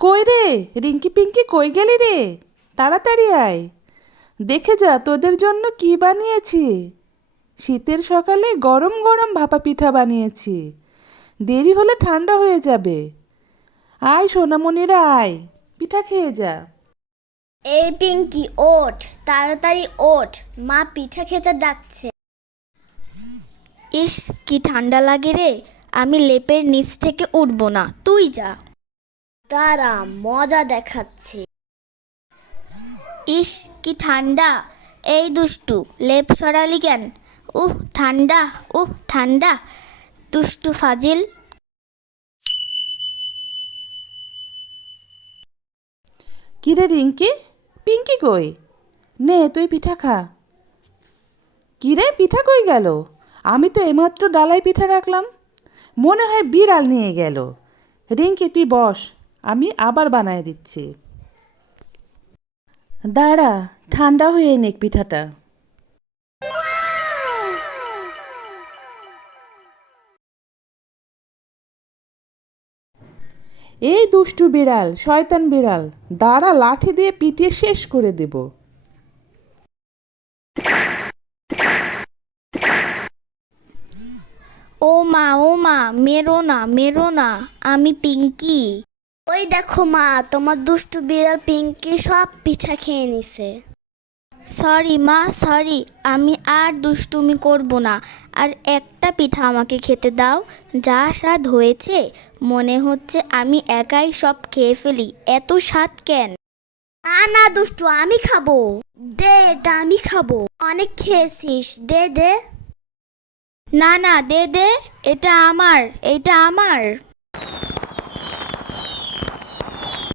কই রে? রিঙ্কি পিঙ্কি কই গেলি রে? তাড়াতাড়ি আয়, দেখে যা তোদের জন্য কি বানিয়েছি। শীতের সকালে গরম গরম ভাপা পিঠা বানিয়েছি, দেরি হলে ঠান্ডা হয়ে যাবে। আয় সোনামণিরা আয়, পিঠা খেয়ে যা। এই পিঙ্কি ওঠ, তাড়াতাড়ি ওঠ, মা পিঠা খেতে ডাকছে। ইস, কি ঠান্ডা লাগে রে। আমি লেপের নিচ থেকে উঠব না, তুই যা। দাঁড়া, মজা দেখাচ্ছে। ইস, কি ঠান্ডা। এই দুষ্টু, লেপ সরালি কেন? ঠান্ডা, ঠান্ডা। দুষ্টু ফাজিল। কি রে রিঙ্কি, পিঙ্কি কই? নে তুই পিঠা খা। কি রে, পিঠা কই গেল? আমি তো এইমাত্র ডালায় পিঠা রাখলাম, মনে হয় বিড়াল নিয়ে গেল। রিঙ্কি তুই বস, আমি আবার বানায় দিচ্ছি। দাঁড়া, ঠান্ডা হয়ে নেক পিঠাটা। এই দুষ্টু বিড়াল, শয়তান বিড়াল, দাঁড়া লাঠি দিয়ে পিটিয়ে শেষ করে দেব। ও মা, মেরো না, মেরো না, আমি পিঙ্কি। ওই দেখো মা, তোমার দুষ্টু বিড়াল পিঙ্কি সব পিঠা খেয়ে নিছে। সরি মা, সরি। আমি আর দুষ্টুমি করব না। আর একটা পিঠা আমাকে খেতে দাও। যা স্বাদ হয়েছে, মনে হচ্ছে আমি একাই সব খেয়ে ফেলি। এত স্বাদ কেন? না না দুষ্টু, আমি খাবো। দে, এটা আমি খাবো। অনেক খেয়েছিস, দে দে। না না, দে দে, এটা আমার, এটা আমার।